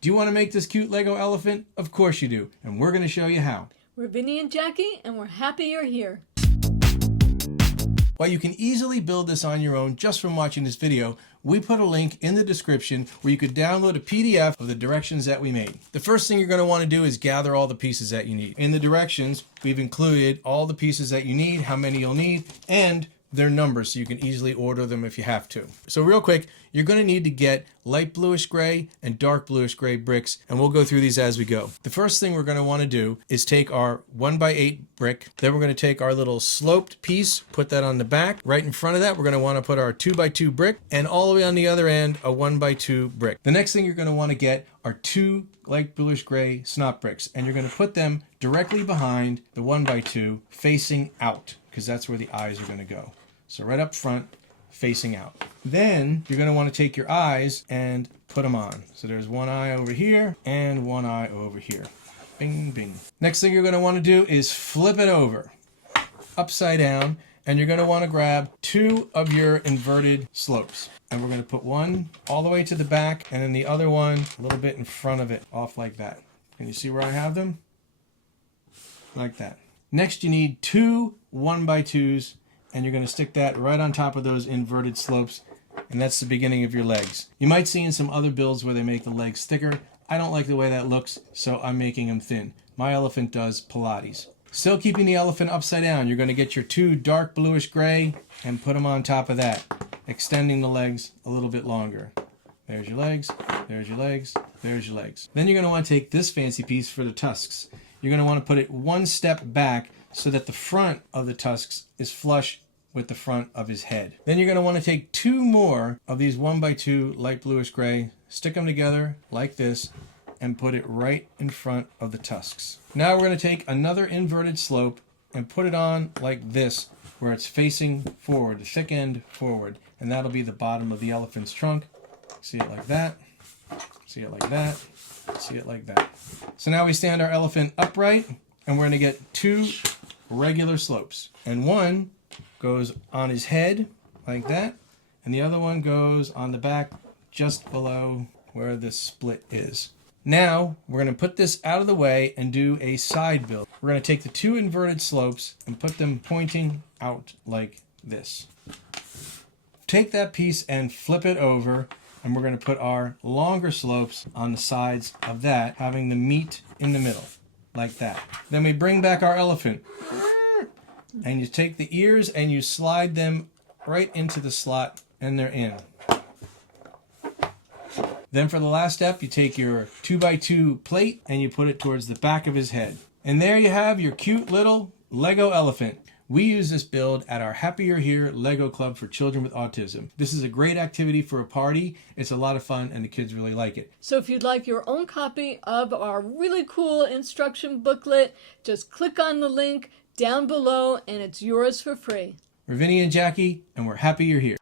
Do you want to make this cute Lego elephant? Of course you do, and we're going to show you how. We're Vinny and Jackie, and we're happy you're here. While you can easily build this on your own just from watching this video, we put a link in the description where you could download a PDF of the directions that we made. The first thing you're going to want to do is gather all the pieces that you need. In the directions, we've included all the pieces that you need, how many you'll need, and their numbers so you can easily order them if you have to. So real quick, you're going to need to get light bluish gray and dark bluish gray bricks, and we'll go through these as we go. The first thing we're going to want to do is take our 1x8 brick. Then we're going to take our little sloped piece, put that on the back. Right in front of that, we're going to want to put our 2x2 brick, and all the way on the other end, a 1x2 brick. The next thing you're going to want to get are 2 light bluish gray snot bricks, and you're going to put them directly behind the 1x2 facing out, because that's where the eyes are going to go. So right up front, facing out. Then you're going to want to take your eyes and put them on. So there's one eye over here and one eye over here. Bing, bing. Next thing you're going to want to do is flip it over upside down, and you're going to want to grab 2 of your inverted slopes. And we're going to put one all the way to the back and then the other one a little bit in front of it, off like that. Can you see where I have them? Like that. Next you need 2 1x2s, and you're going to stick that right on top of those inverted slopes, and that's the beginning of your legs. You might see in some other builds where they make the legs thicker. I don't like the way that looks, so I'm making them thin. My elephant does Pilates. Still keeping the elephant upside down, you're going to get your 2 dark bluish gray and put them on top of that, extending the legs a little bit longer. There's your legs, there's your legs, there's your legs. Then you're going to want to take this fancy piece for the tusks. You're going to want to put it one step back so that the front of the tusks is flush with the front of his head. Then you're going to want to take 2 more of these 1x2 light bluish gray, stick them together like this, and put it right in front of the tusks. Now we're going to take another inverted slope and put it on like this, where it's facing forward, the thick end forward, and that'll be the bottom of the elephant's trunk. See it like that, see it like that, see it like that. So now we stand our elephant upright, and we're going to get 2 regular slopes, and one goes on his head like that, and the other one goes on the back just below where the split is. Now we're going to put this out of the way and do a side build. We're going to take the 2 inverted slopes and put them pointing out like this. Take that piece and flip it over, and we're going to put our longer slopes on the sides of that, having the meat in the middle like that. Then we bring back our elephant, and you take the ears and you slide them right into the slot, and they're in. Then for the last step, you take your 2x2 plate and you put it towards the back of his head. And there you have your cute little Lego elephant. We use this build at our Happy You're Here Lego Club for children with autism. This is a great activity for a party. It's a lot of fun and the kids really like it. So if you'd like your own copy of our really cool instruction booklet, just click on the link down below and it's yours for free. We're Vinny and Jackie, and we're happy you're here.